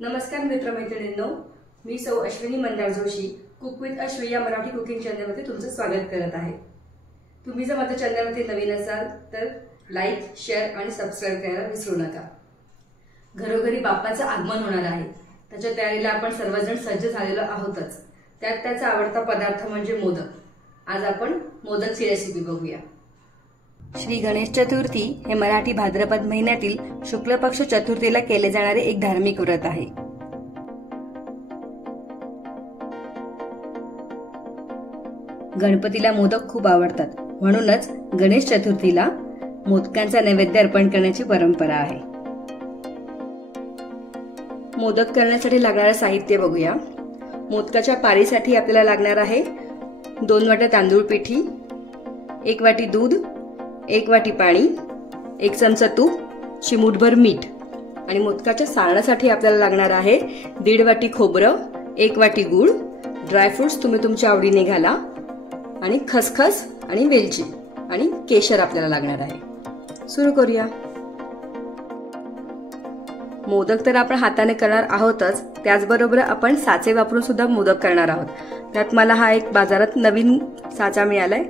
नमस्कार मित्रमैत्रिणींनो, मी सौ Ashwini Mandar Joshi cook with अश्वी या मराठी कुकिंग चॅनलमध्ये तुमचं स्वागत करत आहे। तुम्ही जर माझ्या चॅनलवरती नवीन असाल तर लाईक, शेअर आणि सबस्क्राइब करायला विसरू नका। घरोघरी बाप्पाचं आगमन होणार आहे, त्याच्या तयारीला आपण सर्वजण सज्ज झालेलो आहोतच। त्यात त्याचा आवडता पदार्थ म्हणजे मोदक। आज आपण मोदकची रेसिपी बघूया। श्री गणेश चतुर्थी हे मराठी भाद्रपद महिन्यातील शुक्ल पक्ष चतुर्थीला केले जाणारे एक धार्मिक व्रत आहे। गणपतीला मोदक खूप आवडतात, म्हणूनच गणेश चतुर्थीला मोदकांचा नैवेद्य अर्पण करण्याची परंपरा आहे। मोदक करण्यासाठी लागणारे साहित्य बघूया। मोदकाच्या पारीसाठी आपल्याला लागणार आहे 2 वाट्या तांदूळ पिठी, 1 वाटी दूध, 1 वाटी पाणी, 1 चमचा तूप, चिमूटभर मीठ आणि मोदकाच्या सारणासाठी आपल्याला लागणार आहे 1.5 वाटी खोबरं, 1 वाटी गूळ, ड्रायफ्रुट्स तुम्ही तुमच्या आवडीने घाला आणि खसखस आणि वेलची आणि केशर आपल्याला लागणार आहे। सुरू करूया। मोदक तर आपण हाताने करणार आहोतच, त्याचबरोबर आपण साचे वापरून सुद्धा मोदक करणार आहोत। त्यात मला हा एक बाजारात नवीन साचा मिळालाय,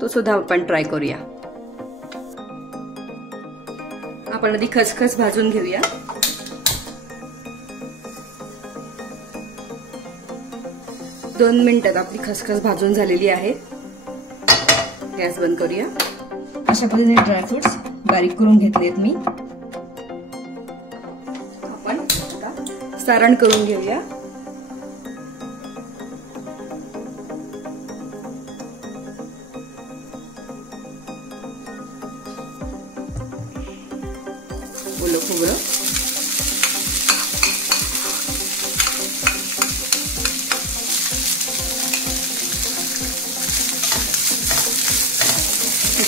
तो सुद्धा आपण ट्राय करूया। आपण आधी खसखस भाजून घेऊया। दोन मिनिटात आपली खसखस भाजून झालेली आहे। गॅस बंद करूया। अशा पद्धतीने ड्रायफ्रुट्स बारीक करून घेतलेत मी। आपण आता सारण करून घेऊया। ओलं खोबरं,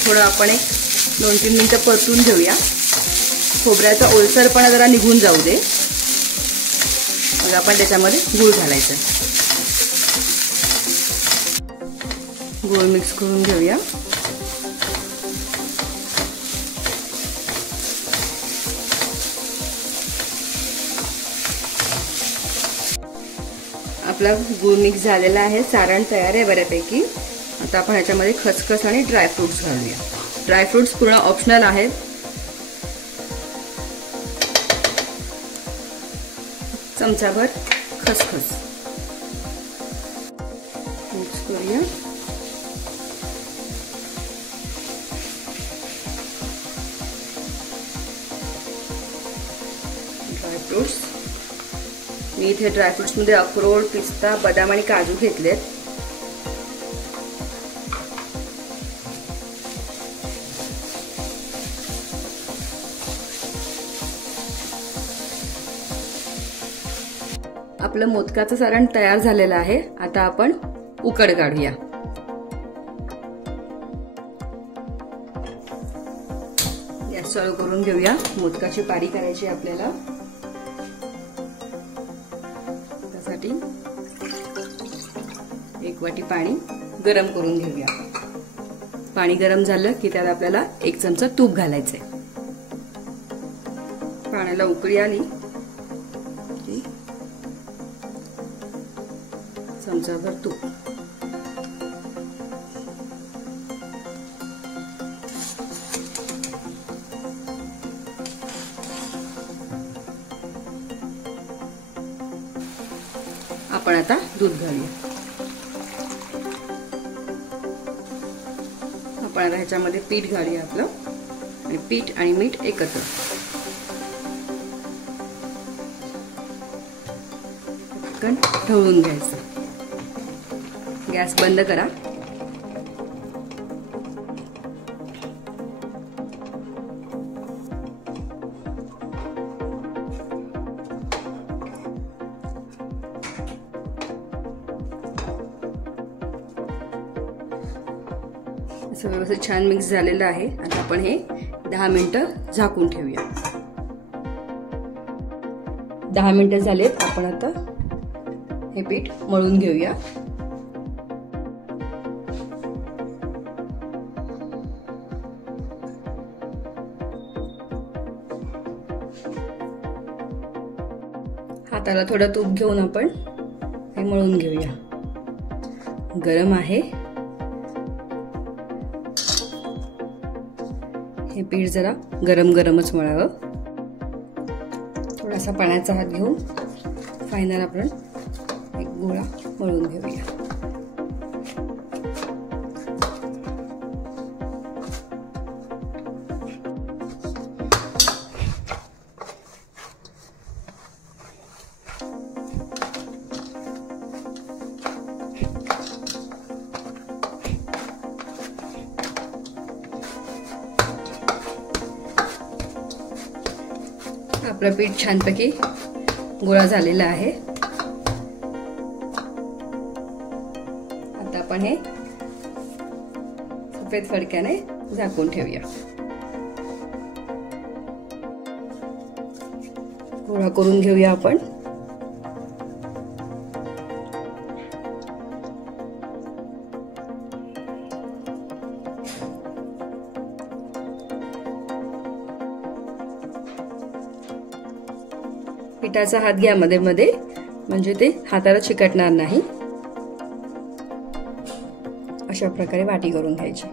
थोडं आपण एक 2-3 मिनिटं परतून घेऊया। खोबऱ्याचा ओलसरपणा जरा निघून जाऊ दे, मग आपण त्याच्यामध्ये गूळ घालायचं। गूळ मिक्स करून घेऊया। आपला गूळ मिक्स झालेला आहे, सारण तयार आहे बऱ्यापैकी। आता आपण ह्याच्यामध्ये खसखस आणि ड्रायफ्रुट्स घालूया। ड्रायफ्रुट्स पूर्ण ऑप्शनल आहेत। चमचाभर खसखस मिक्स करूया। ड्रायफ्रुट्स मी इथे ड्रायफ्रुट्स मध्ये अक्रोड, पिस्ता, बदाम आणि काजू घेतलेत। आपलं मोदकाचं सारण तयार झालेलं आहे। आता आपण उकड काढूया। गॅस चालू करून घेऊया। मोदकाची पारी करायची आपल्याला। त्यासाठी 1 वाटी पाणी गरम करून घेऊया। पाणी गरम झालं की त्यात आपल्याला 1 चमचा तूप घालायचंय। पाण्याला उकळी आली की चमचाभर तूप, आपण आता दूध घालूया। आपण आता ह्याच्यामध्ये पीठ घालूया आपलं, आणि पीठ आणि मीठ एकत्र ढवळून घ्यायचं। गॅस बंद करा। असं व्यवस्थित छान मिक्स झालेलं आहे। आता आपण हे 10 मिनिटं झाकून ठेवूया। 10 मिनिटं झालेत। आपण आता हे पीठ मळून घेऊया। हाताला थोडं तूप घेऊन आपण हे मळून घेऊया. गरम आहे. हे पीठ जरा गरम गरमच मळावं. थोडासा पाण्याचा हात घेऊन फायनल आपण एक गोळा मळून घेऊया. आपलं पीठ छानपैकी गोळा झालेला आहे. आता आपण हे सफेद फडक्याने झाकून ठेवूया. गोळा करून घेऊया आपण. पिठाचा हात घ्या मध्ये मध्ये, म्हणजे ते हाताला चिकटणार नाही. अशा प्रकारे वाटी करून घ्यायची.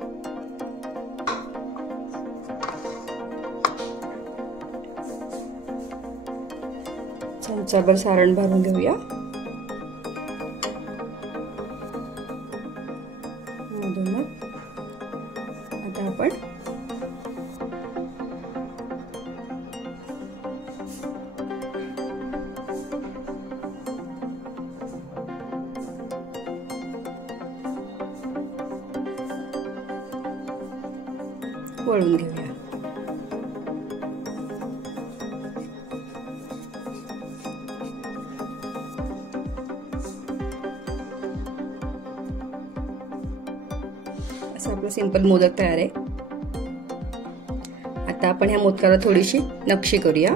चमचाभर सारण भरून घेऊया. आता आपण वळून घेऊया. असं आपलं सिंपल मोदक तयार आहे. आता आपण ह्या मोदकाला थोडीशी नक्षी करूया.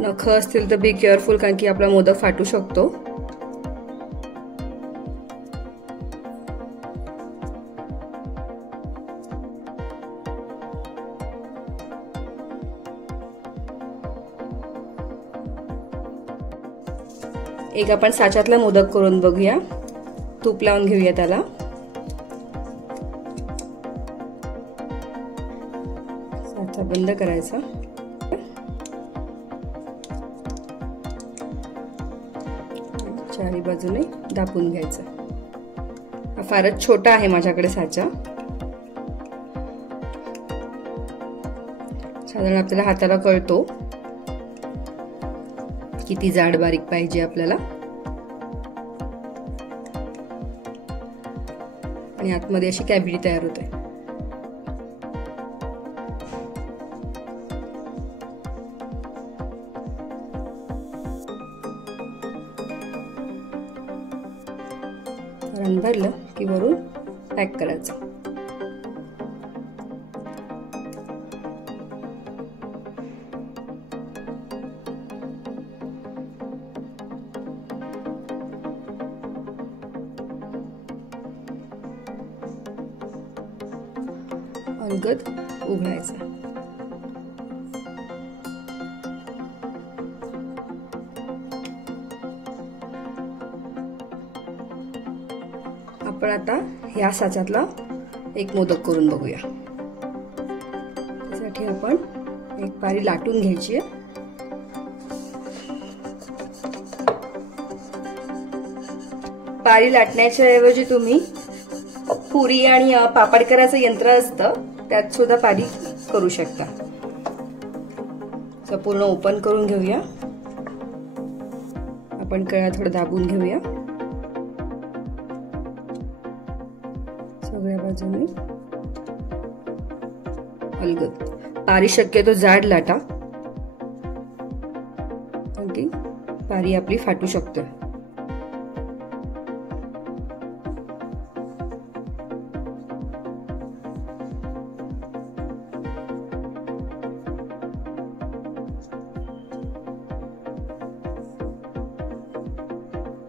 नख असतील तर बी केअरफुल, कारण की आपला मोदक फाटू शकतो. एक आपण साच्यातला मोदक करून बघूया. तूप लावून घेऊया त्याला. साचा बंद करायचा. चारी बाजूने दाबून घ्यायचं. हा फारच छोटा आहे माझ्याकडे साचा. साधारण आपल्याला हाताला कळतो किती जाड बारीक पाहिजे आपल्याला. आणि आतमध्ये अशी कॅव्हिटी तयार होते. सारण भरलं की वरून पॅक करायचं. अलगद उघडायचं. आपण आता ह्या साच्यातला एक मोदक करून बघूया. त्यासाठी आपण एक पारी लाटून घ्यायची आहे. पारी लाटण्याच्या ऐवजी तुम्ही पुरी आणि पापड करायचं यंत्र असतं, त्यात सुद्धा पारी करू शकता. पूर्ण ओपन करून घेऊया. आपण कळा थोडं दाबून घेऊया. सगळ्या बाजूने अलगद. पारी शक्यतो जाड लाटा, कारण की पारी आपली फाटू शकते.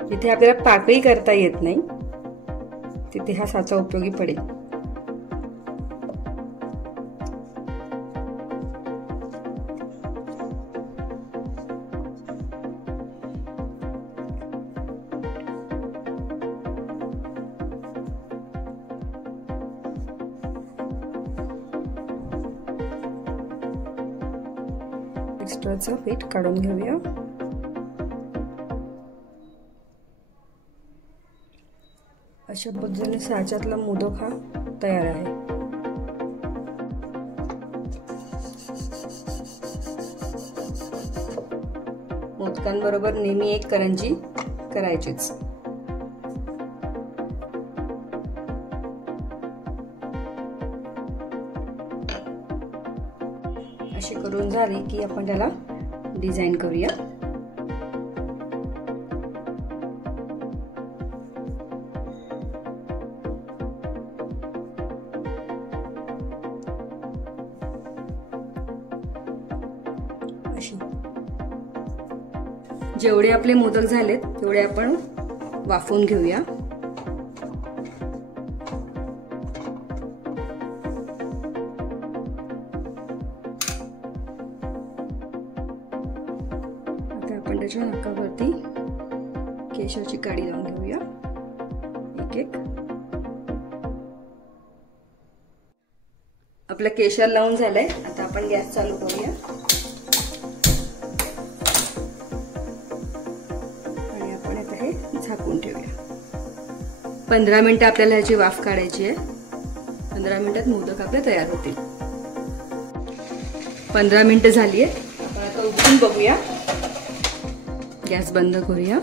जिथे आपल्याला पाकळी करता येत नाही तिथे हा साचा उपयोगी पडेल. एक्स्ट्राचा पीठ काढून घेऊया. अशा पद्धतीने साच्यातला मोदक हा तयार आहे. मोदकांबरोबर नेहमी एक करंजी करायचीच. अशी करून झाली की आपण त्याला डिझाईन करूया. जेवढे आपले मोदक झालेत तेवढे आपण वाफवून घेऊया. आता आपण त्याच्या नाकावरती केशरची काडी लावून घेऊया एक एक. आपलं केशर लावून झालंय. आता आपण गॅस चालू करूया. झाकून ठेवूया. 15 मिनिटं आपल्याला ह्याची वाफ काढायची आहे. 15 मिनिटात मोदक आपले तयार होतील. 15 मिनिटं झाली आहेत. आपण आता उघडून बघूया. गॅस बंद करूया.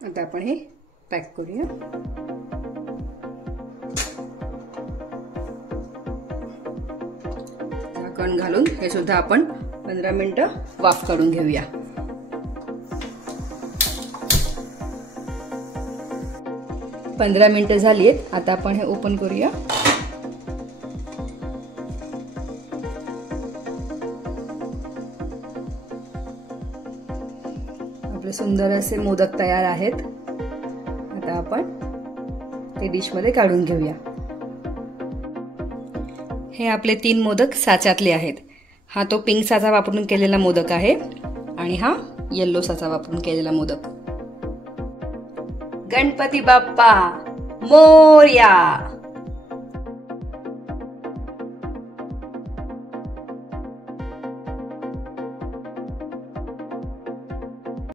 आता आपण हे पॅक करूया. झाकण घालून हे सुद्धा आपण 15 मिनिटं वाफ काढून घेऊया. पंधरा मिनिटं झाली आहेत. आता आपण हे ओपन करूया. आपले सुंदर असे मोदक तयार आहेत. आता आपण ते डिश मध्ये काढून घेऊया. हे आपले 3 मोदक साच्यातले आहेत. हा तो पिंक साचा वापरून केलेला मोदक आहे आणि हा येलो साचा वापरून केलेला मोदक. गणपती बाप्पा मोरया.